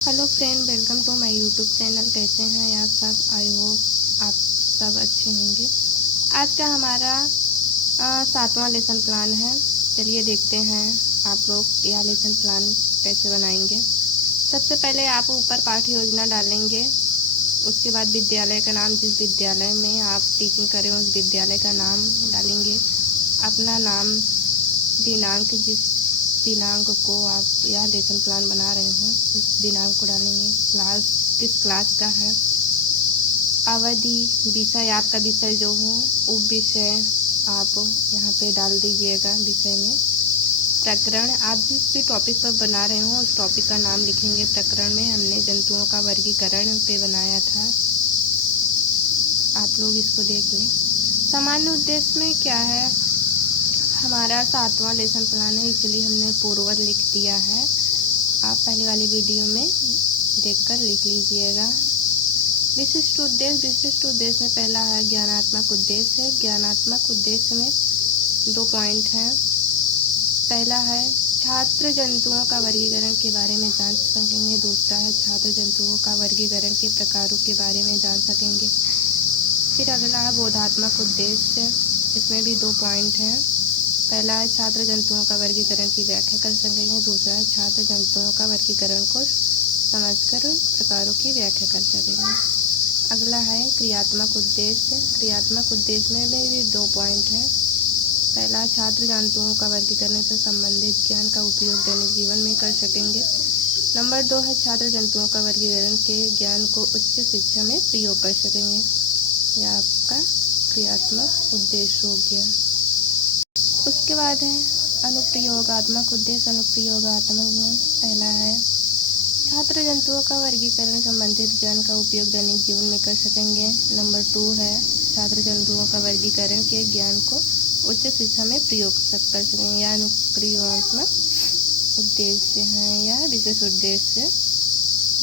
Hello friend, welcome to my YouTube channel. कैसे हैं आप सब? आई होप आप सब अच्छे होंगे। आज का हमारा 7वां लेसन प्लान है। चलिए देखते हैं आप लोग यह लेसन प्लान कैसे बनाएंगे। सबसे पहले आप ऊपर पाठ्य योजना डालेंगे। उसके बाद विद्यालय का नाम, जिस विद्यालय में आप टीचिंग करें उस विद्यालय का नाम डालेंगे। अपना नाम, दिनांक, जिस दिनांक को आप यह लेसन प्लान बना रहे हैं उस दिनांक को डालेंगे। क्लास, किस क्लास का है। अवधि, विषय, आपका विषय जो हो वो विषय आप यहाँ पे डाल दीजिएगा। विषय में प्रकरण, आप जिस भी टॉपिक पर बना रहे हो उस टॉपिक का नाम लिखेंगे। प्रकरण में हमने जंतुओं का वर्गीकरण पे बनाया था, आप लोग इसको देख लें। सामान्य उद्देश्य में क्या है, हमारा 7वां लेसन प्लान है इसलिए हमने पूर्वज लिख दिया है। आप पहले वाली वीडियो में देखकर लिख लीजिएगा। विशिष्ट उद्देश्य, विशिष्ट उद्देश्य में पहला है ज्ञानात्मक उद्देश्य। ज्ञानात्मक उद्देश्य में 2 पॉइंट हैं। पहला है छात्र जंतुओं का वर्गीकरण के बारे में जान सकेंगे। दूसरा है छात्र जंतुओं का वर्गीकरण के प्रकारों के बारे में जान सकेंगे। फिर अगला है बोधात्मक उद्देश्य। इसमें भी 2 पॉइंट हैं। पहला है छात्र जंतुओं का वर्गीकरण की व्याख्या कर सकेंगे। दूसरा है छात्र जंतुओं का वर्गीकरण को समझकर प्रकारों की व्याख्या कर सकेंगे। अगला है क्रियात्मक उद्देश्य। क्रियात्मक उद्देश्य में भी 2 पॉइंट हैं। पहला है छात्र जंतुओं का वर्गीकरण से संबंधित ज्ञान का उपयोग दैनिक जीवन में कर सकेंगे। नंबर 2 है छात्र जंतुओं का वर्गीकरण के ज्ञान को उच्च शिक्षा में प्रयोग कर सकेंगे। यह आपका क्रियात्मक उद्देश्य हो गया। उसके बाद है अनुप्रयोगात्मक उद्देश्य। अनुप्रयोगात्मक में पहला है छात्र जंतुओं का वर्गीकरण संबंधित ज्ञान का उपयोग दैनिक जीवन में कर सकेंगे। नंबर 2 है छात्र जंतुओं का वर्गीकरण के ज्ञान को उच्च शिक्षा में प्रयोग कर सकेंगे। यह अनुप्रयोगात्मक उद्देश्य है, यह विशेष उद्देश्य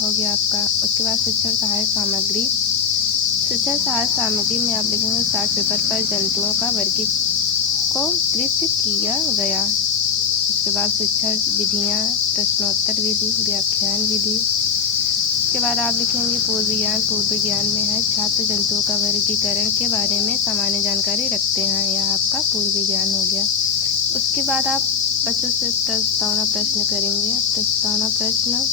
हो गया आपका। उसके बाद शिक्षण सहायक सामग्री। शिक्षण सहायक सामग्री में आप लिखेंगे चार्ट पेपर पर जंतुओं का वर्गीकरण को कृत किया गया। उसके बाद शिक्षण विधियाँ, प्रश्नोत्तर विधि, व्याख्यान विधि। उसके बाद आप लिखेंगे पूर्व ज्ञान। पूर्व ज्ञान में है छात्र जंतुओं का वर्गीकरण के बारे में सामान्य जानकारी रखते हैं। यह आपका पूर्व ज्ञान हो गया। उसके बाद आप बच्चों से प्रस्तावना प्रश्न करेंगे। प्रस्तावना प्रश्न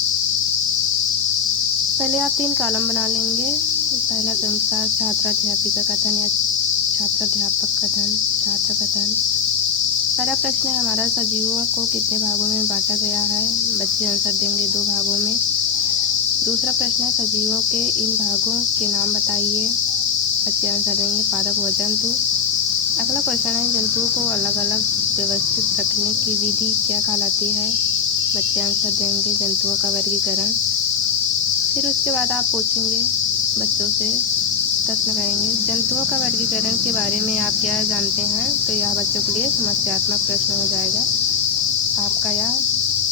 पहले आप 3 कॉलम बना लेंगे। पहला क्रम छात्राध्यापिका कथन या छात्राध्यापक कथन, छात्र कथन। पहला प्रश्न है हमारा, सजीवों को कितने भागों में बांटा गया है। बच्चे आंसर देंगे 2 भागों में। दूसरा प्रश्न है सजीवों के इन भागों के नाम बताइए। बच्चे आंसर देंगे पादप व जंतु। अगला क्वेश्चन है जंतुओं को अलग अलग व्यवस्थित रखने की विधि क्या कहलाती है। बच्चे आंसर देंगे जंतुओं का वर्गीकरण। फिर उसके बाद आप पूछेंगे बच्चों से, प्रश्न करेंगे जंतुओं का वर्गीकरण के बारे में आप क्या जानते हैं। तो यह बच्चों के लिए समस्यात्मक प्रश्न हो जाएगा, आपका यह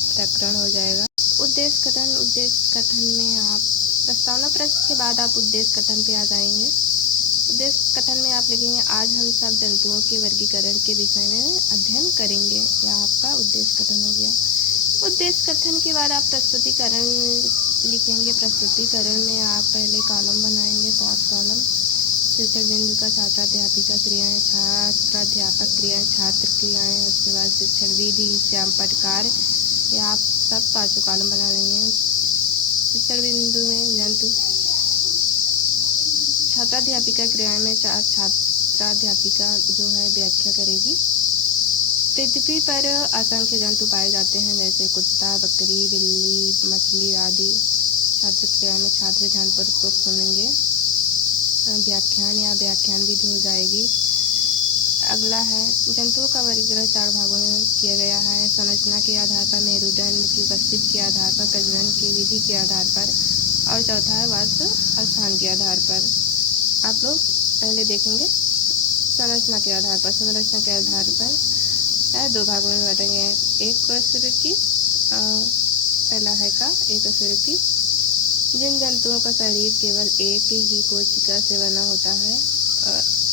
प्रकरण हो जाएगा। उद्देश्य कथन। उद्देश्य कथन में आप प्रस्तावना प्रश्न के बाद आप उद्देश्य कथन पे आ जाएंगे। उद्देश्य कथन में आप लिखेंगे आज हम सब जंतुओं के वर्गीकरण के विषय में अध्ययन करेंगे। यह आपका उद्देश्य कथन हो गया। उद्देश्य कथन के बाद आप प्रस्तुतिकरण लिखेंगे। प्रस्तुतिकरण में आप पहले कॉलम बनाएंगे, 5 कॉलम। शिक्षण बिंदु का छात्राध्यापिका क्रियाएं, छात्राध्यापक क्रियाएं, छात्र क्रियाएं। उसके बाद शिक्षण विधि, श्याम पटकार, या आप सब 5 कॉलम बना लेंगे। शिक्षण बिंदु में जंतु, छात्राध्यापिका क्रियाएं में छात्राध्यापिका जो है व्याख्या करेगी। पृथ्वी पर असंख्य जंतु पाए जाते हैं जैसे कुत्ता, बकरी, बिल्ली, मछली आदि। छात्र क्रिया में छात्र ध्यानपूर्वक सुनेंगे। व्याख्यान या व्याख्यान विधि हो जाएगी। अगला है जंतुओं का वर्गीकरण 4 भागों में किया गया है। संरचना के आधार पर, मेरुदंड की उपस्थिति के आधार पर, प्रजनन की विधि के आधार पर, और चौथा है वास स्थान के आधार पर। आप लोग पहले देखेंगे संरचना के आधार पर। संरचना के आधार पर 2 भागों में बांटेंगे। एक कशेरुकी, पहला है का एक कशेरुकी। जिन जंतुओं का शरीर केवल एक ही कोशिका से बना होता है,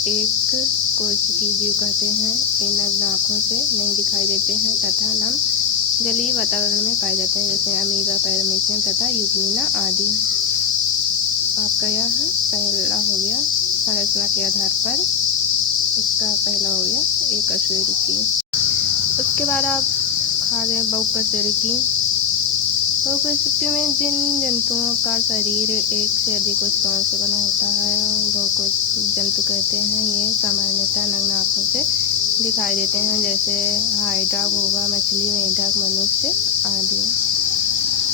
एक कोशिकीय जीव कहते हैं। ये नग्न आँखों से नहीं दिखाई देते हैं तथा नम जलीय वातावरण में पाए जाते हैं, जैसे अमीबा, पैरामीशियम तथा यूग्लिना आदि। आपका यह पहला हो गया संरचना के आधार पर, उसका पहला हो गया एकशेरुकी। उसके बाद आप खाद्य बहुकशेरुकी। बहुकशेरुकी में जिन जंतुओं का शरीर एक से अधिक कोशिकाओं से बना होता है बहुकोश जंतु कहते हैं। ये सामान्यतः नग्न आँखों से दिखाई देते हैं, जैसे हाइड्रा, घोंघा, मछली, मेंढक, मनुष्य आदि।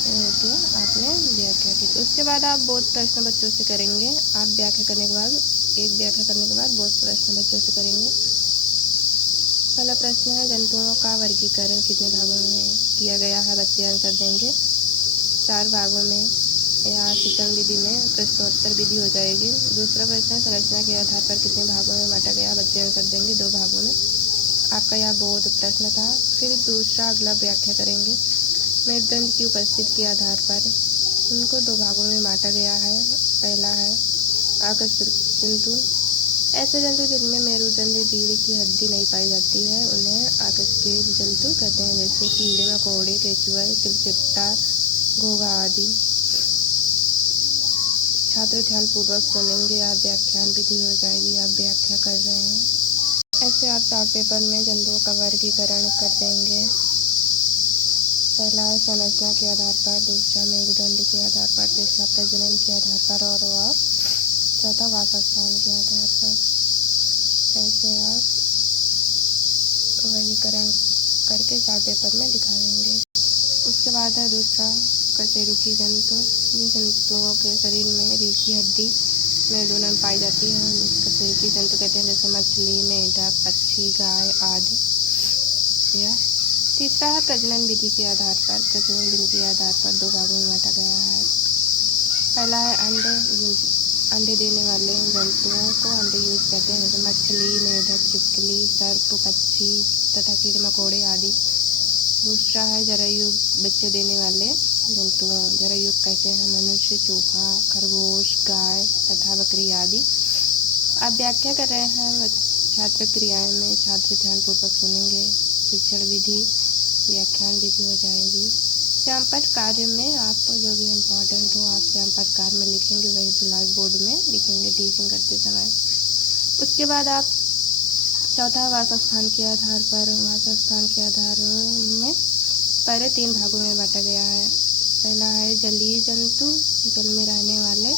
होती है आपने व्याख्या की। उसके बाद आप बोध प्रश्न बच्चों से करेंगे। आप व्याख्या करने के बाद बोध प्रश्न बच्चों से करेंगे। पहला प्रश्न है, जंतुओं का वर्गीकरण कितने भागों में किया गया है? बच्चे आंसर देंगे 4 भागों में, या शिक्षण विधि में प्रश्नोत्तर विधि हो जाएगी। दूसरा प्रश्न है, संरचना के आधार पर कितने भागों में बांटा गया? बच्चे आंसर देंगे 2 भागों में। आपका यह बोध प्रश्न था। फिर दूसरा अगला व्याख्या करेंगे। मेरुदंड की उपस्थिति के आधार पर उनको 2 भागों में बांटा गया है। पहला है आकस्मिक जंतु। ऐसे जंतु जिनमें मेरुदंड रीढ़ की हड्डी नहीं पाई जाती है उन्हें आकस्मिक जंतु कहते हैं, जैसे कीड़े मकोड़े, केंचुआ, तिलचिट्टा, घोंघा आदि। छात्र ध्यानपूर्वक सुनेंगे, आप व्याख्यान विधि हो जाएगी, आप व्याख्या कर रहे हैं। ऐसे आप चार्ट पेपर में जंतुओं का वर्गीकरण कर देंगे। पहला है संरचना के आधार पर, दूसरा मेरुदंड के आधार पर, तीसरा प्रजनन के आधार पर और वह चौथा वासस्थान के आधार पर। ऐसे आप वर्गीकरण करके चार्ट पेपर में दिखा देंगे। उसके बाद है दूसरा कशेरुकी जंतु। जिन जंतुओं के शरीर में रीढ़ की हड्डी मेरुदंड पाई जाती है उन्हें कशेरुकी जंतु कहते हैं, जैसे मछली, मेंढक, पक्षी, गाय आदि। या तीसरा है प्रजनन विधि के आधार पर। प्रजनन विधि के आधार पर 2 भागों में बांटा गया है। पहला है अंडे देने वाले जंतुओं को अंडे यूज कहते हैं, जैसे मछली, मेंढक, छिपकली, सर्प, पक्षी तथा कीड़े मकोड़े आदि। दूसरा है जरायुग बच्चे देने वाले जंतुओं, जरायुग कहते हैं मनुष्य, चूहा, खरगोश, गाय तथा बकरी आदि। आप व्याख्या कर रहे हैं छात्र क्रियाएं में, छात्र ध्यानपूर्वक सुनेंगे। शिक्षण विधि व्याख्यान विधि हो जाएगी। श्यामपट्ट कार्य में आप जो भी इम्पोर्टेंट हो आप श्यामपट्ट कार्य में लिखेंगे, वही ब्लैक बोर्ड में लिखेंगे टीचिंग करते समय। उसके बाद आप चौथा वासस्थान के आधार पर। वासस्थान के आधार में पहले 3 भागों में बांटा गया है। पहला है जलीय जंतु, जल में रहने वाले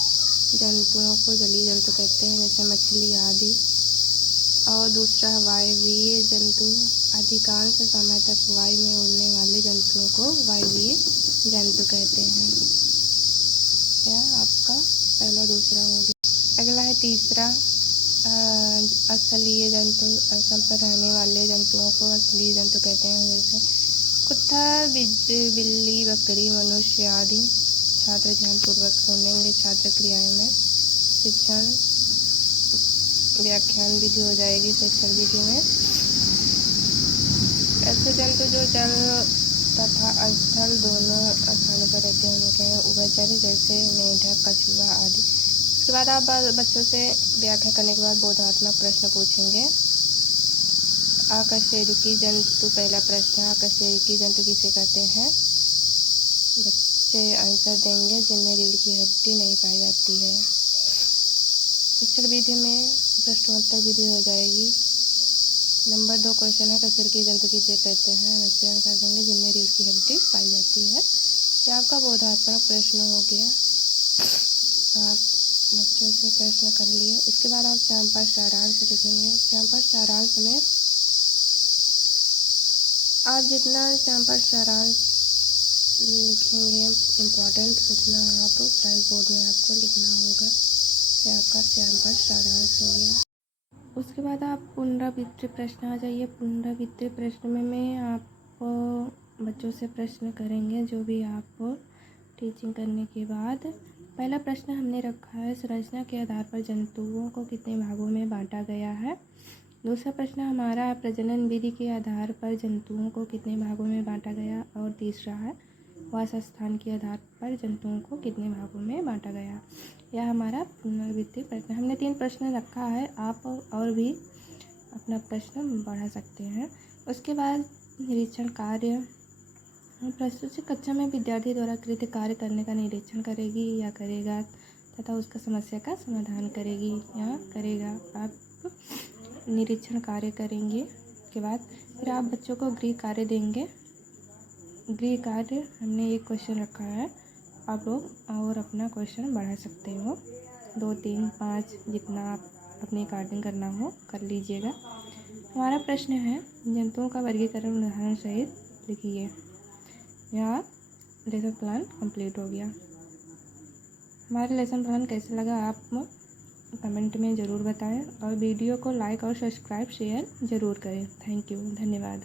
जंतुओं को जलीय जंतु कहते हैं, जैसे मछली आदि। और दूसरा है वायवीय जंतु, अधिकांश समय तक वायु में उड़ने वाले जंतुओं को वायवीय जंतु कहते हैं। यह आपका पहला दूसरा हो गया। अगला है तीसरा स्थलीय जंतु। स्थल पर रहने वाले जंतुओं को स्थलीय जंतु कहते हैं, जैसे कुत्ता, बिल्ली, बकरी, मनुष्य आदि। छात्र ध्यानपूर्वक सुनेंगे। छात्र क्रियाएं में शिक्षण व्याख्यान विधि हो जाएगी। शिक्षण विधि में ऐसे जंतु जो जल तथा स्थल दोनों स्थानों पर रहते हैं उनके उभयचर, जैसे मेंढक, कछुआ आदि। उसके बाद आप बच्चों से व्याख्या करने के बाद बोधात्मक प्रश्न पूछेंगे। अकशेरुकी जंतु, पहला प्रश्न, अकशेरुकी जंतु किसे कहते हैं? बच्चे आंसर देंगे जिनमें रीढ़ की हड्डी नहीं पाई जाती है। शिक्षण विधि में प्रश्नोत्तर विधि हो जाएगी। नंबर 2 क्वेश्चन है, अकशेरुकी जंतु किसे कहते हैं? बच्चे आंसर देंगे जिनमें रीढ़ की हड्डी पाई जाती है। यह आपका बोधात्मक प्रश्न हो गया। आप बच्चों से प्रश्न कर लिए। उसके बाद आप श्यामपट्ट सारांश लिखेंगे। श्यामपट्ट सारांश में आप जितना श्यामपट्ट सारांश लिखेंगे इम्पोर्टेंट, उतना आप ब्लैक बोर्ड में आपको लिखना होगा। यह आपका श्यामपट्ट सारांश हो गया। उसके बाद आप पुनरावृत्ति प्रश्न आ जाइए। पुनरावृत्ति प्रश्न में आप बच्चों से प्रश्न करेंगे जो भी आप टीचिंग करने के बाद। पहला प्रश्न हमने रखा है, संरचना के आधार पर जंतुओं को कितने भागों में बांटा गया है। दूसरा प्रश्न हमारा, प्रजनन विधि के आधार पर जंतुओं को कितने भागों में बांटा गया। और तीसरा है, वासस्थान के आधार पर जंतुओं को कितने भागों में बांटा गया। यह हमारा पुनरावृत्ति प्रश्न। हमने 3 प्रश्न रखा है, आप और भी अपना प्रश्न बढ़ा सकते हैं। उसके बाद निरीक्षण कार्य प्रस्तुत से कक्षा में विद्यार्थी द्वारा कृत कार्य करने का निरीक्षण करेगी या करेगा तथा उसका समस्या का समाधान करेगी या करेगा। आप निरीक्षण कार्य करेंगे के बाद फिर आप बच्चों को गृह कार्य देंगे। गृह कार्य हमने एक क्वेश्चन रखा है, आप लोग और अपना क्वेश्चन बढ़ा सकते हो, 2, 3, 5 जितना आप अपने अकॉर्डिंग करना हो कर लीजिएगा। हमारा प्रश्न है जंतुओं का वर्गीकरण उदाहरण सहित लिखिए। यहाँ लेसन प्लान कंप्लीट हो गया। हमारा लेसन प्लान कैसा लगा आप कमेंट में ज़रूर बताएं और वीडियो को लाइक और सब्सक्राइब शेयर ज़रूर करें। थैंक यू, धन्यवाद।